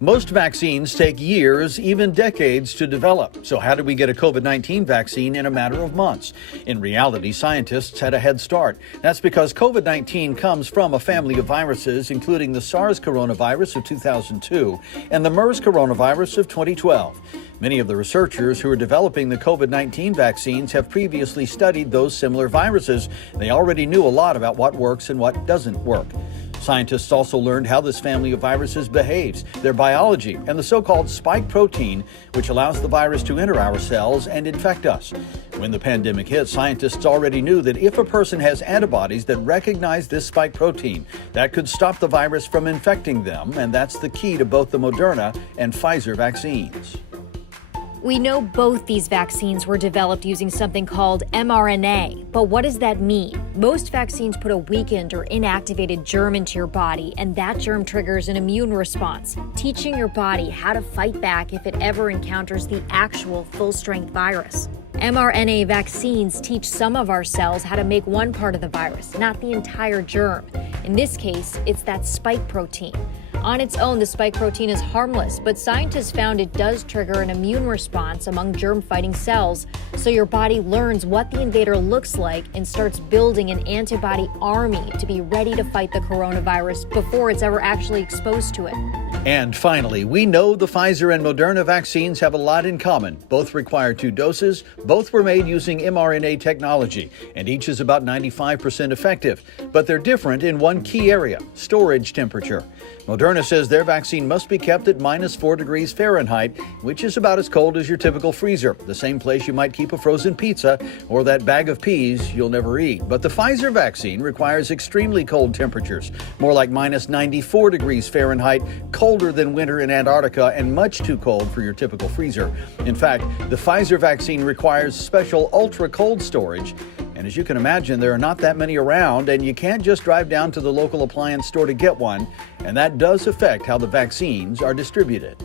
Most vaccines take years, even decades, to develop. So how did we get a COVID-19 vaccine in a matter of months? In reality, scientists had a head start. That's because COVID-19 comes from a family of viruses, including the SARS coronavirus of 2002 and the MERS coronavirus of 2012. Many of the researchers who are developing the COVID-19 vaccines have previously studied those similar viruses. They already knew a lot about what works and what doesn't work. Scientists also learned how this family of viruses behaves, their biology, and the so-called spike protein, which allows the virus to enter our cells and infect us. When the pandemic hit, scientists already knew that if a person has antibodies that recognize this spike protein, that could stop the virus from infecting them, and that's the key to both the Moderna and Pfizer vaccines. We know both these vaccines were developed using something called MRNA, but what does that mean? Most vaccines put a weakened or inactivated germ into your body, and that germ triggers an immune response, teaching your body how to fight back if it ever encounters the actual full-strength virus. mRNA vaccines teach some of our cells how to make one part of the virus, not the entire germ. In this case, it's that spike protein. On its own, the spike protein is harmless, but scientists found it does trigger an immune response among germ-fighting cells, so your body learns what the invader looks like and starts building an antibody army to be ready to fight the coronavirus before it's ever actually exposed to it. And finally, we know the Pfizer and Moderna vaccines have a lot in common. Both require 2 doses, both were made using mRNA technology, and each is about 95% effective. But they're different in one key area: storage temperature. Moderna says their vaccine must be kept at -4 degrees Fahrenheit, which is about as cold as your typical freezer, the same place you might keep a frozen pizza or that bag of peas you'll never eat. But the Pfizer vaccine requires extremely cold temperatures, more like -94 degrees Fahrenheit, colder than winter in Antarctica and much too cold for your typical freezer. In fact, the Pfizer vaccine requires special ultra-cold storage. And as you can imagine, there are not that many around, and you can't just drive down to the local appliance store to get one. And that does affect how the vaccines are distributed.